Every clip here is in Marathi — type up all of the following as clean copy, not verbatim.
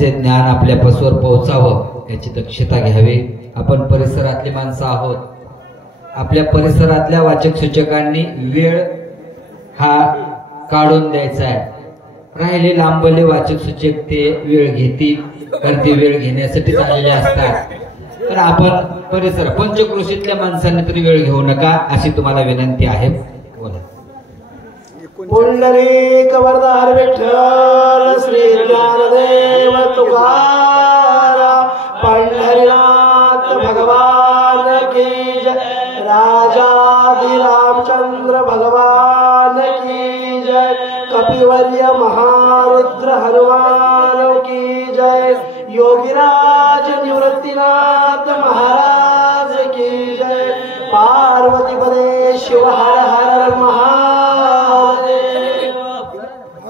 त्यांचे ज्ञान आपल्या पसवर पोहोचावं याची दक्षता घ्यावी। आपण परिसरातली माणसं आहोत, आपल्या परिसरातल्या वाचक सूचकांनी वेळ हा काढून द्यायचा आहे। राहिले लांबले वाचक सूचक ते वेळ घेतील, कारण ते वेळ घेण्यासाठी आलेले असतात। तर आपण परिसर पंचक्रोशीतल्या माणसांनी तरी वेळ घेऊ नका अशी तुम्हाला विनंती आहे। बोला। पुंडलिक वरदार विठ्ठल श्री ज्ञानदेव तुकाराम पंढरीनाथ भगवान की जय, राजाधि रामचंद्र भगवान की जय, कपिवर्य महारुद्र हनुमान की जय, योगीराज निवृत्तिनाथ महाराज की जय, पार्वती पदे शिव हर हर महादेव।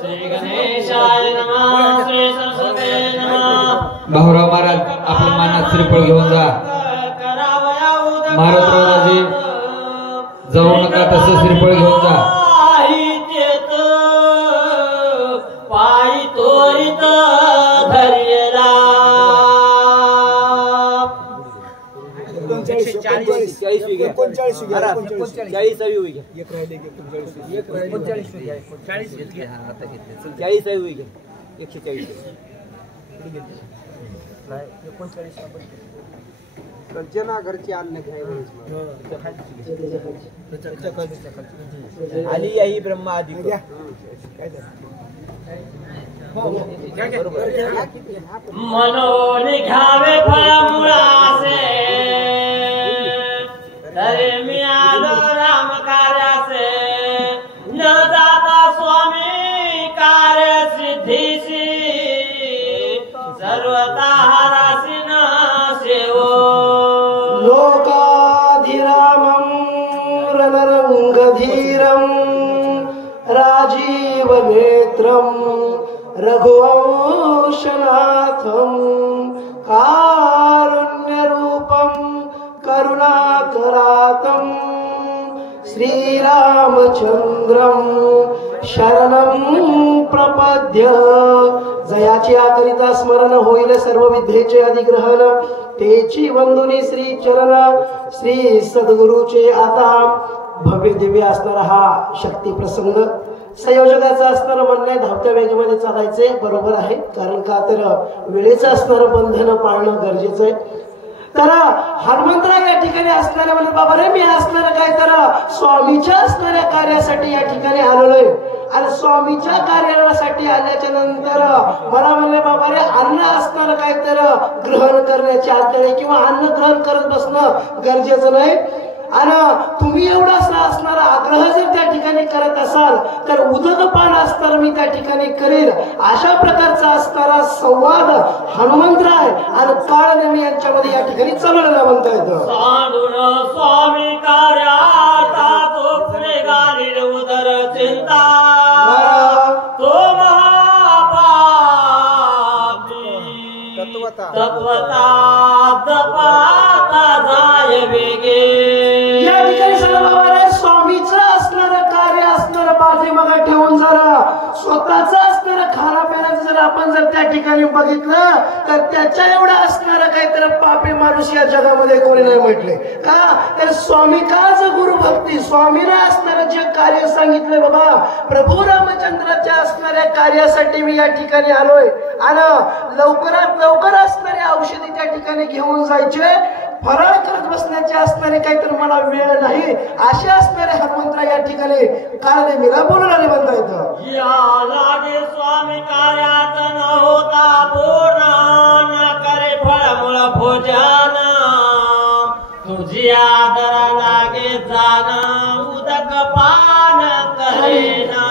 श्री गणेशाय नमः, श्री सरस्वती नमः। भाऊराव महाराज आपण मानात श्रीफळ घेऊन जा। महाराजरावजी जाऊ नका, तसं श्रीफळ घेऊन जा। पायी तोरित धैर्यला 39 घरची अन्न आली आई ब्रह्मा आदि मनोन घ्यावे फळ मुळासे, तरी मी आलो राम कार्यासे, न जाता स्वामी कार्य सिद्धीशी, सर्वता हरासी न सेवो। लोकाधिरामं रणरंगधीरं, राजीव नेत्रं रघुवंशनाथं, कारुण्यरूपं करुणाकरातं, श्रीरामचंद्रं शरणं प्रपद्य। जयाची आकरिता स्मरण होईल सर्व विद्येचे अधिग्रहण, तेची वंदुनी श्री चरण श्री सद्गुरूचे। आता भव्य दिव्य असणारा हा शक्ती प्रसंग संयोजकाचा असणारं म्हणणे धावत्या वेगेमध्ये चालायचे बरोबर आहे, कारण का तर वेळेचं असणारं बंधन पाळणं गरजेचं आहे। तर हनुमंतराव या ठिकाणी असणारे म्हणजे बाबा रे मी असणारं काय तर स्वामीच्या असणाऱ्या कार्यासाठी या ठिकाणी आलेलोय, आणि स्वामीच्या कार्यासाठी आल्याच्या नंतर मला म्हणले बाबा रे अन्न असणारं काय तर ग्रहण करण्याची आज्ञा नाही, किंवा अन्न ग्रहण करत बसणं गरजेचं नाही। आणि तुम्ही एवढा असणारा आग्रह जर त्या ठिकाणी करत असाल तर उदकपान असणार मी त्या ठिकाणी करेल, अशा प्रकारचा असणारा संवाद हनुमंतराय आणि काळनेमी यांच्यामध्ये या ठिकाणी चालवलेला म्हणता येतं। स्वामी कार्याता तो पुढे गाली उदर चिंता, तो तत्वता दपाता जाय वेगे। या ठिकाणी सर्व स्वामीचं असणारं कार्य असणारं पाठीमागे ठेवून जरा स्वतःच असणारं खाना पिण्याचं जर आपण जर त्या ठिकाणी बघितलं तर त्याच्या एवढा असणारं काहीतरी पापी माणूस या जगामध्ये कोणी नाही म्हटले का। तर स्वामी काच गुरु भक्ती, स्वामीने असणारं जे कार्य सांगितले बाबा प्रभू रामचंद्राच्या असणाऱ्या कार्यासाठी मी या ठिकाणी आलोय, आणि लवकरात लवकर असणारे औषधी त्या ठिकाणी घेऊन जायचे, फराळ करत बसण्याचे असणारे काहीतरी मला वेळ नाही, असे असणारे हनुमंतराव या ठिकाणी काळने मीला बोलणारे म्हणता येतं। या लागे स्वामी कार्यात न होता पूर्ण, न करे फळमुळ भोजन, तुझी आदर लागे जाण उदक पान करेना।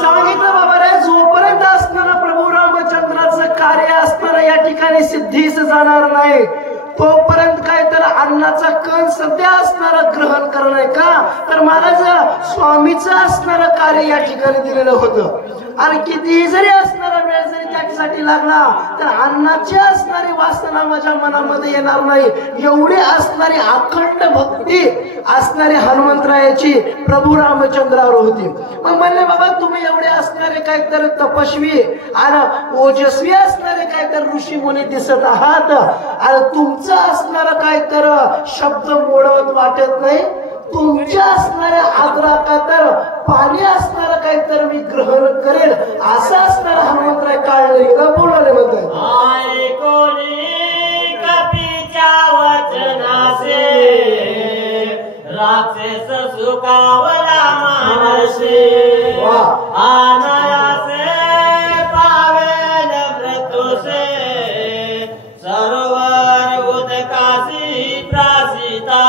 सांगितलं बाबा रे जोपर्यंत असणारा प्रभू रामचंद्राचं कार्य असणारा या ठिकाणी सिद्धीस जाणार नाही, तोपर्यंत काय तर अन्नाचा कण सध्या असणारं ग्रहण करणं का। तर महाराज स्वामीचं असणारं कार्य या ठिकाणी दिलेलं होतं, आणि कितीही जरी असणारा वेळ जरी त्याच्यासाठी लागला तर अन्नाची असणारी वासना माझ्या मनामध्ये येणार नाही, एवढी असणारी अखंड भक्ती असणारी हनुमंतरायाची प्रभू रामचंद्रावर होती। मग म्हणले बाबा तुम्ही एवढे असणारे काहीतरी तपस्वी आणि ओजस्वी असणारे काहीतरी ऋषी मुनी दिसत आहात आणि तुमचं असणारं काय तर शब्द मोडवत वाटत नाही. तुमच्या असणाऱ्या आग्रहा तर पाणी असणारं काय तर मी ग्रहण करेल असं असणारा हनुमंतराय काळलेला बोलले म्हणतात. वचनासे राक्षस सुखावला मानसे अनायासे पावेल मृत्यूसे सरोवर उदकाशी प्रासिता.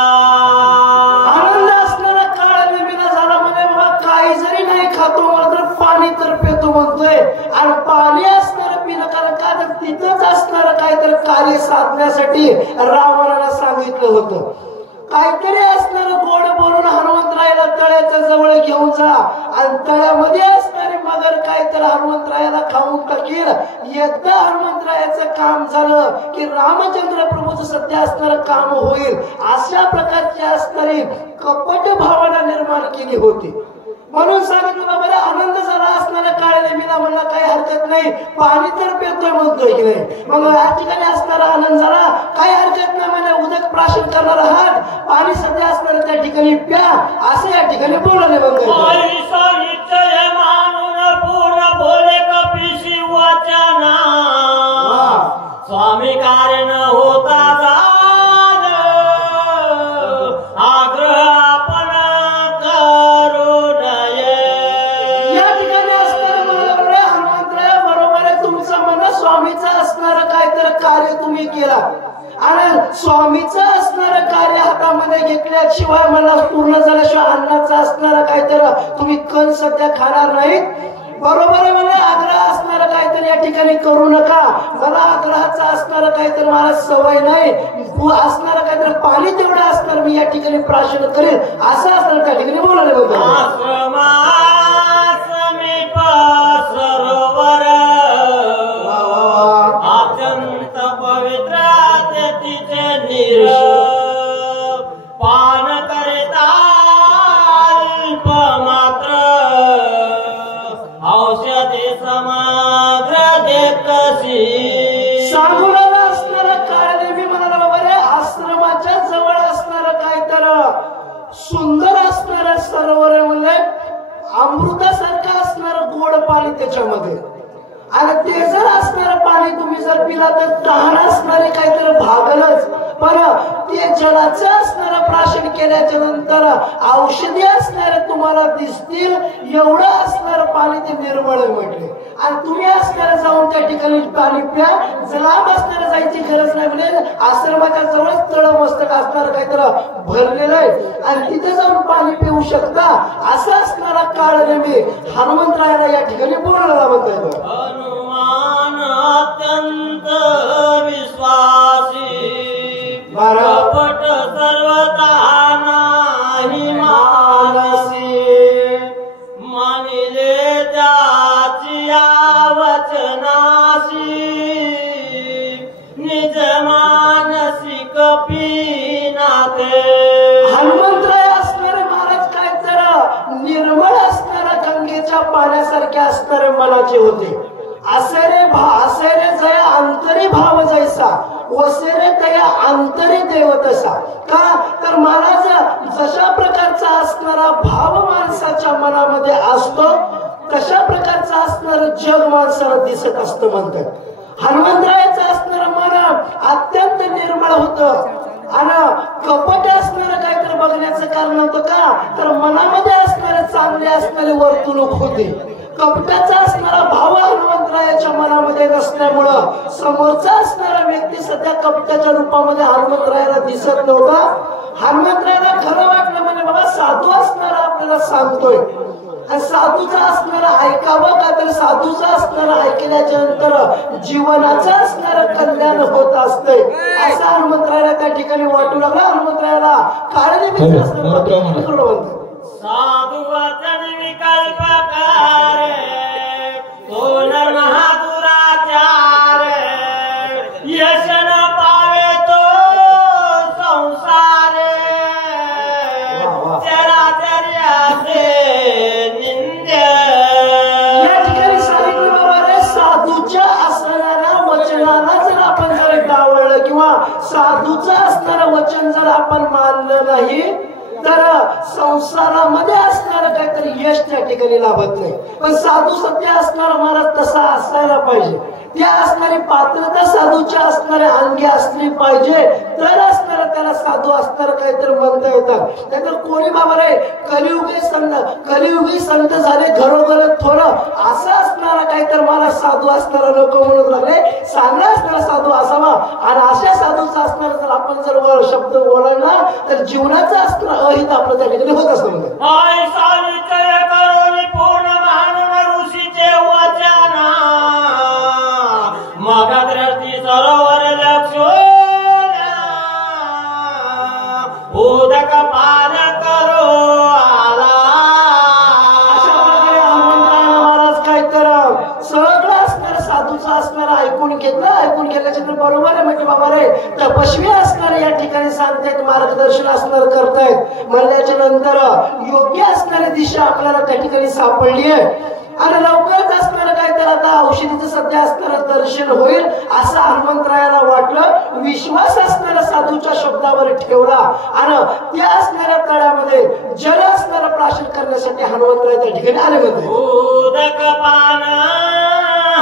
आनंद असणारा काळ नेहमीला झाला म्हणे बाबा काही जरी नाही खातो मात्र पाणी तर पेतो म्हणतोय. आणि पाणी असणारं पिणं कारण का तर तिथंच असणारं काय तर कार्य साधण्यासाठी रावणाला सांगितलं होतं. काहीतरी असणारं गोड बोलून हनुमंतरायाला तळ्याच्या जवळ घेऊन जा आणि तळ्यामध्ये असणारी मगर काय तर हनुमंतरायाला खाऊन टाकील. एकदा हनुमंतरायाचं काम झालं की रामचंद्र प्रभूचं सध्या असणारं काम होईल अशा प्रकारची असणारी कपट भावना निर्माण केली होती. म्हणून सांगितलं बाबा आनंद झाला असणारा काळ नेहमीला म्हणला काही हरकत नाही पाणी तर पेतोय म्हणतोय की नाही. मग या ठिकाणी असणारा आनंद झाला काही हरकत नाही म्हणजे उदक प्राशन करणार आहात पाणी सध्या असणार त्या ठिकाणी प्या असं या ठिकाणी बोलले म्हणतोय. पूर्ण बोले कपिशी वचना स्वामी कार्य न होता आणि स्वामीचं असणारं कार्य हातामध्ये घेतल्याशिवाय मला पूर्ण झाल्याशिवाय अन्नाचं असणारं काय तर तुम्ही कण सध्या खाणार नाहीत. बरोबर आहे मला आग्रह असणारं काहीतरी या ठिकाणी करू नका. मला आग्रहाचा असणारं काहीतरी मला सवय नाही असणारं काहीतरी पाणी तेवढं असणार मी या ठिकाणी प्राशन करेल असं असणार त्या ठिकाणी बोलायला होतं. पान करता अल्प मात्र औषधे समग्र देखसी. सांगोला असणारं काळ नेहमी म्हणाला बाबा रे आश्रमाच्या जवळ असणारं काय तर सुंदर असणारं सरोवर म्हणले अमृतासारखं असणारं गोड पाणी त्याच्यामध्ये आणि ते जर असणारं पाणी तुम्ही जर पिला तर तहान असणारे काहीतरी भागलच. पण ते जलाचं असणारं प्राशन केल्याच्या नंतर औषधी असणारे तुम्हाला दिसतील एवढं असणारं पाणी ते निर्मळ म्हटले. आणि तुम्ही असणारं जाऊन त्या ठिकाणी पाणी प्या लांब असणारं जायची गरज नाही म्हणजे आश्रमाच्या जवळच तळ मस्तक असणारं काहीतरी भरलेलं आहे आणि तिथे जाऊन पाणी पिऊ शकता असं असणारा काळ नेहमी हनुमंतरायाला या ठिकाणी बोलायला म्हणतात. हनुमान अत्यंत विश्वासी कपट सर्वता नाही मानसी मानिले त्याची वचनासी निज मानसी कपिनाथे. हनुमंतराय असणारे महाराज काय तर निर्मळ असणाऱ्या गंगेच्या पाण्यासारखे असणारे मनाचे होते. असेरे जया अंतरी भाव जैसा वसेरे तया अंतरी देव तसा. का तर महाराज जशा प्रकारचा असणारा भाव माणसाच्या मनामध्ये असतो तशा प्रकारचा असणार जग माणसाला दिसत असतं म्हणतात. हनुमंतरायाचं असणारं मन अत्यंत निर्मळ होतं आणि कपट असणारं काहीतरी बघण्याचं कारण होतं का तर मनामध्ये असणारे चांगले असणारे वर्तणूक होते. कपटाचा असणारा भाव हनुमंतरायाच्या मनामध्ये नसल्यामुळं समोरचा असणारा व्यक्ती सध्या कपटाच्या रूपामध्ये हनुमंतरायाला दिसत नव्हता. हनुमंतरायाला खरं वाटलं म्हणजे बाबा साधू असणारा आपल्याला सांगतोय आणि साधूचा असणारा ऐकावं का तर साधूचं असणारा ऐकल्याच्या नंतर जीवनाचं असणारं कल्याण होत असतंय असं हनुमंतरायाला त्या ठिकाणी वाटू लागला. हनुमंतरायाला काळजी साधू वचन विकल्पकार तो महादुराचार यश न पावे तो संसार चराचर्याचे निंद्य. या ठिकाणी सांगितलं बाबा रे साधूच्या असणाऱ्या वचनाला साधूचं असणारं वचन जर आपण मानलं नाही तर संसारामध्ये असणारं काहीतरी यश त्या ठिकाणी लाभत नाही. पण साधू सत्य असणारा महाराज तसा असायला पाहिजे. त्या असणारी पात्रता साधूच्या असणाऱ्या अंगी असली पाहिजे तर असणारा त्याला साधू असणारं काहीतरी म्हणता येतात. नाहीतर कोणी बाबा रे कलियुगी संत झाले घरोघर थोडं असं असणारा काहीतरी मला साधू असणारा नको म्हणून लागले. चांगला असणारा साधू असावा आणि अशा साधूचा असणारा जर आपण जर वर शब्द बोलला तर जीवनाचा असणारा अहित आपलं त्या ठिकाणी होत असतं. म्हणजे पूर्ण महान ऋषीचे वचन मग दृष्टी सरोवर लक्षून उदक पान करो आला. अशा प्रकारे हनुमंतराय महाराज काय तर सगळं असणारं साधूचं असणारं ऐकून घेतल्याच्या बरोबर आहे. म्हणजे बाबा रे तपस्वी असणारे या ठिकाणी सांगतायत मार्गदर्शन असणार करतायत म्हणल्याच्या नंतर योग्य असणारी दिशा आपल्याला त्या ठिकाणी सापडली आहे आणि लवकरच असणारं काय तर आता औषधीचं सध्या असणारं दर्शन होईल असं हनुमंतरायाला वाटलं. विश्वास असणाऱ्या साधूच्या शब्दावर ठेवला आणि त्या असणाऱ्या तळ्यामध्ये जल असणारं प्राशन करण्यासाठी हनुमंतराय त्या ठिकाणी आले होते. उदक पान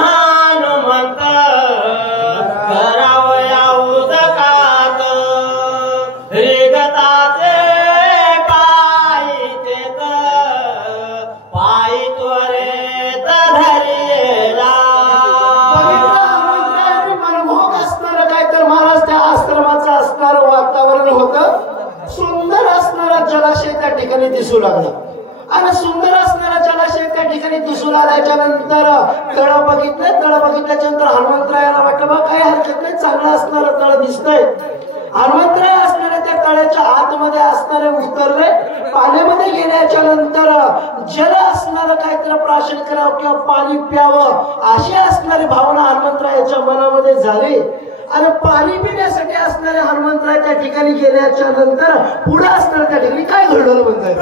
हनुमंत करावया उदकात रेगताचे पायी तेत पायी त्वरेत धरिला. मनमोहक असणारं काय तर महाराज त्या आश्रमाचं असणारं वातावरण होतं. सुंदर असणारा जलाशय त्या ठिकाणी दिसू लागला आणि सुंदर असणारा जलाशय त्या ठिकाणी दिसू लागल्याच्या नंतर तळ बघितल्याच्या नंतर हनुमंतरायाला वाटलं बा काही हरकत नाही चांगलं असणारं तळ दिसतंय. हनुमंतराय असणाऱ्या त्या तळ्याच्या आतमध्ये असणारे उतरले. पाण्यामध्ये गेल्याच्या नंतर जल असणारं काहीतरी प्राशन करावं किंवा पाणी प्यावं अशी असणारी भावना हनुमंतरायाच्या मनामध्ये झाली आणि पाणी पिण्यासाठी असणारे हनुमंतराय त्या ठिकाणी गेल्याच्या नंतर पुढे असणार त्या ठिकाणी काय घडलं म्हणताय.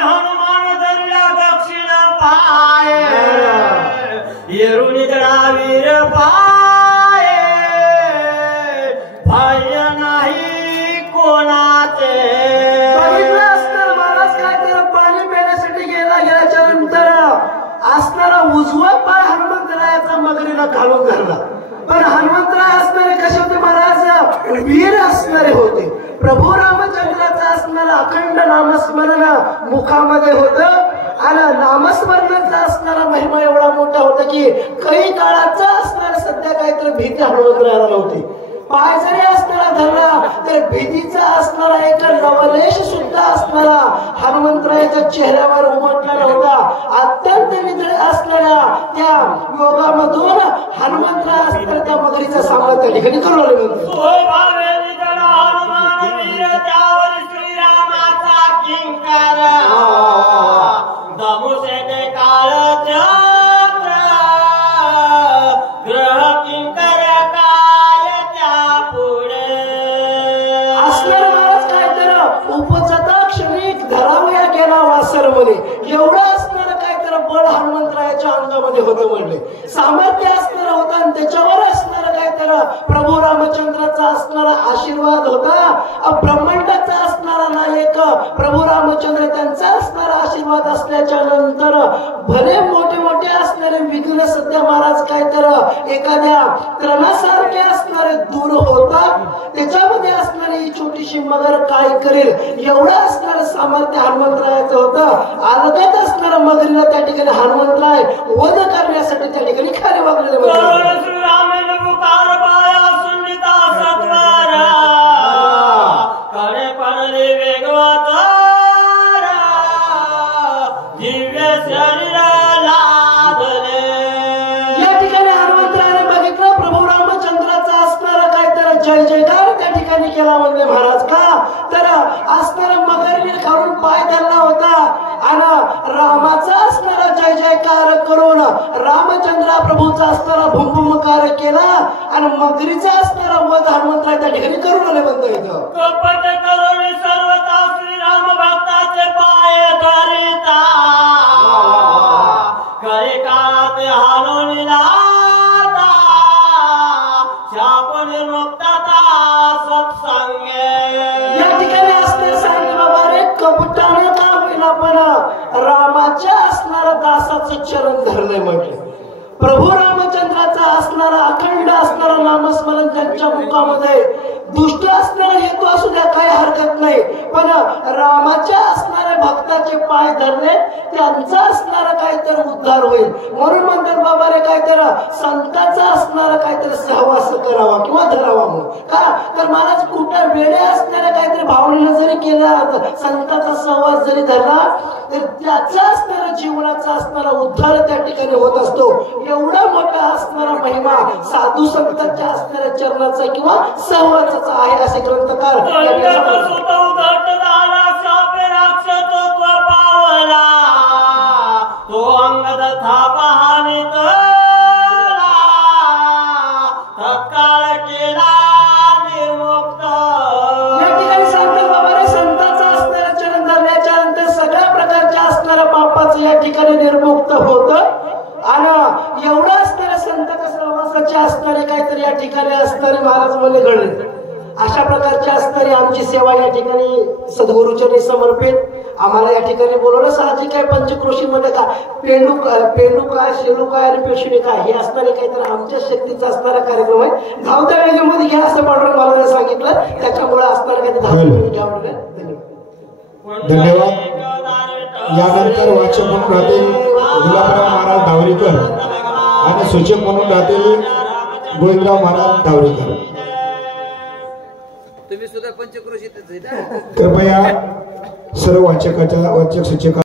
हनुमान धरला दक्षिण पाय येरुनी वीर पाय भय नाही कोणाचे. बघितलं असणार महाराज काय तर पाणी पिण्यासाठी गेल्याच्या नंतर असणारा उजवा पाय हनुमंतरायाचा मगरीला घालून धरला. पण हनुमंतराय असणारे कसे होते महाराज वीर असणारे होते. प्रभू रामचंद्राचा असणारा अखंड नामस्मरण मुखामध्ये होत आणि नामस्मरणाचा असणारा महिमा एवढा मोठा होता की काही काळाचा असणारा सध्या काहीतरी भीती हनुमंतरायाला नव्हती. पाय जरी असणारा धरला तर भीतीचा असणारा एक लवलेश सुद्धा असणारा हनुमंतरायाच्या चेहऱ्यावर उमटला नव्हता. अत्यंत निधडे असणाऱ्या त्या योगामधून हनुमंतराय असणाऱ्या त्या मगरीचा सामना त्या ठिकाणी करू लागले. श्रीरामाचा किंकर दमुसे काळ ग्रह किंकर काय त्या पुढे असणार महाराज काय तर उपचता क्षणिक धरावया केला वासर म्हणे. एवढं असणारं काय तर बळ हनुमंतरायाच्या अंगामध्ये होतं म्हणले. सामर्थ्य असणारं होतं आणि त्याच्यावर असणारं काय तर प्रभू रामचंद्राचा असणारा आशीर्वाद होता. ब्रह्मांडाचा असणारा नायक प्रभू रामचंद्र त्यांचा असणारा आशीर्वाद असल्याच्या नंतर भले मोठे मोठे असणारे विघ्न सध्या महाराज काय तर एखाद्या त्रणासारखे असणारे दूर होतात. त्याच्यामध्ये असणारी छोटीशी मगर काय करेल एवढं असणारं सामर्थ्य हनुमंतरायाचं होतं. अलगत असणारं मगरीला त्या ठिकाणी हनुमंतराय वध करण्यासाठी त्या ठिकाणी खरे वागलेले जय जयकार त्या ठिकाणी केला म्हणजे महाराज का तर असणारा मगरीने करून पाय धरला होता आणि रामाचा असणारा जय जयकार करून रामचंद्र प्रभूचा असणारा भूमभूमकार केला आणि मगरीचा असणारा वध हनुमंतराय त्या ठिकाणी करून आले म्हणता येतं. कपट करून सर्वता श्रीराम भक्ताचे पाय धरिता करे काळात हाणून लाता रामाचं चरण धरलंय म्हटलं. प्रभू रामचंद्राचा असणारा अखंड असणारा नामस्मरण ज्यांच्या मुखामध्ये दुष्ट असणारा हेतू असू द्या काही हरकत नाही, पण रामाच्या असणाऱ्या भक्ताचे पाय धरले त्यांचा असणारा काहीतरी उद्धार होईल. म्हणून म्हणतात बाबा रे काहीतरी संतांचा असणारा काहीतरी सहवास करावा किंवा धरावा म्हणून. का तर महाराज कुठे वेळे असणाऱ्या काहीतरी भावनेला जरी केला संतांचा सहवास जरी धरला तर त्याचा असणारा जीवनाचा असणारा उद्धार त्या ठिकाणी होत असतो. एवढा मोठा असणारा महिमा साधू संतांच्या असणाऱ्या चरणाचा किंवा सहवासाचा आहे असे ग्रंथकार तो अंगद थापाने तत्काळ केला निर्मुक्त. या ठिकाणी सांगतात बाबा रे संतांचा असणारा चरण धरल्याच्या नंतर सगळ्या प्रकारच्या असणाऱ्या पापाचं या ठिकाणी निर्मुक्त होत आणि एवढं असणाऱ्या संतांच्या सहवासाचे असणारे काहीतरी या ठिकाणी असणारे महाराज मला घडले. अशा प्रकारची असणारी आमची सेवा या ठिकाणी सद्गुरूचरणी समर्पित. आम्हाला या ठिकाणी बोलवलं साहजिक आहे. पंचक्रोशीमध्ये का पेंडू काय शेलू काय आणि पेशणी काय हे असणारे काहीतरी आमच्या शक्तीचा असणारा कार्यक्रम आहे. धावत्या वेगेमध्ये घ्या असं पांडुरंग मला सांगितलं, त्याच्यामुळे असणारे काहीतरी धावत्या घ्या. धन्यवाद. यानंतर वाचक म्हणून राहतील गुलाबराव महाराज धावरीकर आणि सूचक म्हणून राहतील गोविंदराव महाराज धावरीकर. तुम्ही सुद्धा पंचक्रोशीतच कृपया सर्व वाचक सूचक